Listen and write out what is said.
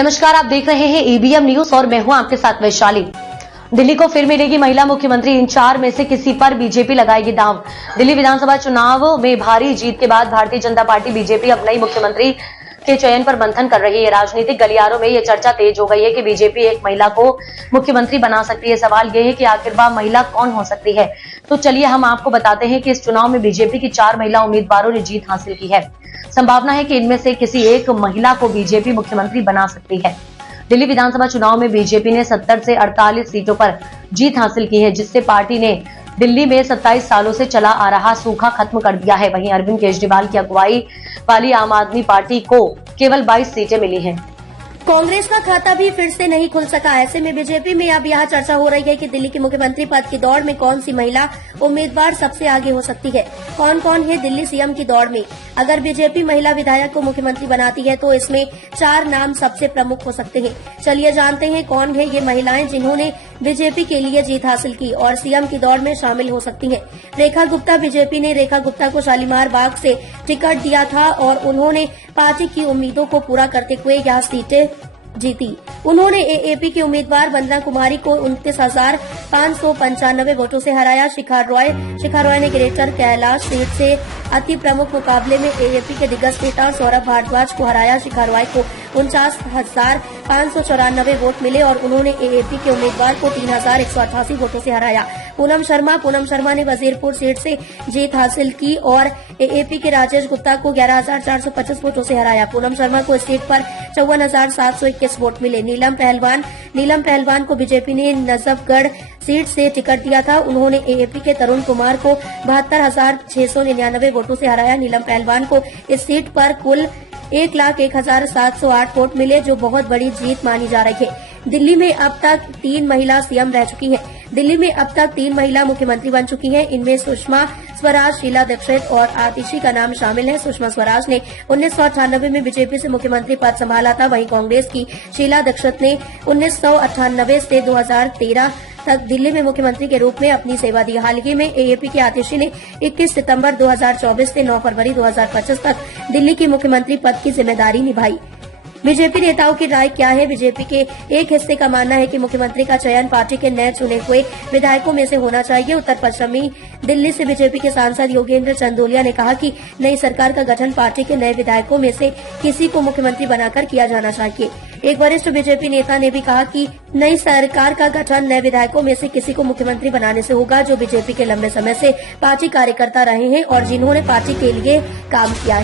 नमस्कार, आप देख रहे हैं एबीएम न्यूज और मैं हूं आपके साथ वैशाली। दिल्ली को फिर मिलेगी महिला मुख्यमंत्री, इन 4 में से किसी पर बीजेपी लगाएगी दांव। दिल्ली विधानसभा चुनाव में भारी जीत के बाद भारतीय जनता पार्टी बीजेपी अब नई मुख्यमंत्री के चयन पर मंथन कर रही है। राजनीतिक गलियारों में यह चर्चा तेज हो गई है कि बीजेपी एक महिला को मुख्यमंत्री बना सकती है। सवाल यह है कि आखिर वह महिला कौन हो सकती है। तो चलिए हम आपको बताते हैं कि इस चुनाव में बीजेपी की 4 महिला उम्मीदवारों ने जीत हासिल की है। संभावना है कि इनमें से किसी एक महिला को बीजेपी मुख्यमंत्री बना सकती है। दिल्ली विधानसभा चुनाव में बीजेपी ने 70 से 48 सीटों पर जीत हासिल की है, जिससे पार्टी ने दिल्ली में 27 सालों से चला आ रहा सूखा खत्म कर दिया है। वहीं अरविंद केजरीवाल की अगुवाई वाली आम आदमी पार्टी को केवल 22 सीटें मिली हैं। कांग्रेस का खाता भी फिर से नहीं खुल सका। ऐसे में बीजेपी में अब यह चर्चा हो रही है कि दिल्ली की मुख्यमंत्री पद की दौड़ में कौन सी महिला उम्मीदवार सबसे आगे हो सकती है। कौन कौन है दिल्ली सीएम की दौड़ में। अगर बीजेपी महिला विधायक को मुख्यमंत्री बनाती है तो इसमें 4 नाम सबसे प्रमुख हो सकते हैं। चलिए जानते हैं कौन है ये महिलाएं जिन्होंने बीजेपी के लिए जीत हासिल की और सीएम की दौड़ में शामिल हो सकती हैं। रेखा गुप्ता। बीजेपी ने रेखा गुप्ता को शालीमार बाग से टिकट दिया था और उन्होंने पार्टी की उम्मीदों को पूरा करते हुए यह सीटें जीती। उन्होंने एएपी की उम्मीदवार वंदना कुमारी को 29,595 वोटों से हराया। शिखा रॉय ने ग्रेटर कैलाश सीट से अति प्रमुख मुकाबले में एएपी के दिग्गज नेता सौरभ भारद्वाज को हराया। शिखा रॉय को 49,594 वोट मिले और उन्होंने एएपी के उम्मीदवार को 3,188 वोटों से हराया। पूनम शर्मा ने वजीरपुर सीट से जीत हासिल की और एएपी के राजेश गुप्ता को 11,425 वोटों से हराया। पूनम शर्मा को इस सीट पर 54,721 वोट मिले। नीलम पहलवान को बीजेपी ने नजफगढ़ सीट से टिकट दिया था। उन्होंने एएपी के तरुण कुमार को 72,699 वोटों से हराया। नीलम पहलवान को इस सीट पर कुल 1,01,708 वोट मिले, जो बहुत बड़ी जीत मानी जा रही है। दिल्ली में अब तक 3 महिला सीएम रह चुकी हैं। दिल्ली में अब तक 3 महिला मुख्यमंत्री बन चुकी हैं। इनमें सुषमा स्वराज, शीला दीक्षित और आतिशी का नाम शामिल है। सुषमा स्वराज ने 1998 में बीजेपी से मुख्यमंत्री पद संभाला था। वहीं कांग्रेस की शीला दीक्षित ने 1998 से 2013 तक दिल्ली में मुख्यमंत्री के रूप में अपनी सेवा दी। हाल ही में एएपी की आतिशी ने 21 सितंबर 2024 से 9 फरवरी 2025 तक दिल्ली की मुख्यमंत्री पद की जिम्मेदारी निभाई। बीजेपी नेताओं की राय क्या है। बीजेपी के एक हिस्से का मानना है कि मुख्यमंत्री का चयन पार्टी के नए चुने हुए विधायकों में से होना चाहिए। उत्तर पश्चिमी दिल्ली से बीजेपी के सांसद योगेंद्र चंदोलिया ने कहा कि नई सरकार का गठन पार्टी के नए विधायकों में से किसी को मुख्यमंत्री बनाकर किया जाना चाहिए। एक वरिष्ठ बीजेपी नेता ने भी कहा कि नई सरकार का गठन नए विधायकों में से किसी को मुख्यमंत्री बनाने से होगा, जो बीजेपी के लंबे समय से पार्टी कार्यकर्ता रहे हैं और जिन्होंने पार्टी के लिए काम किया है।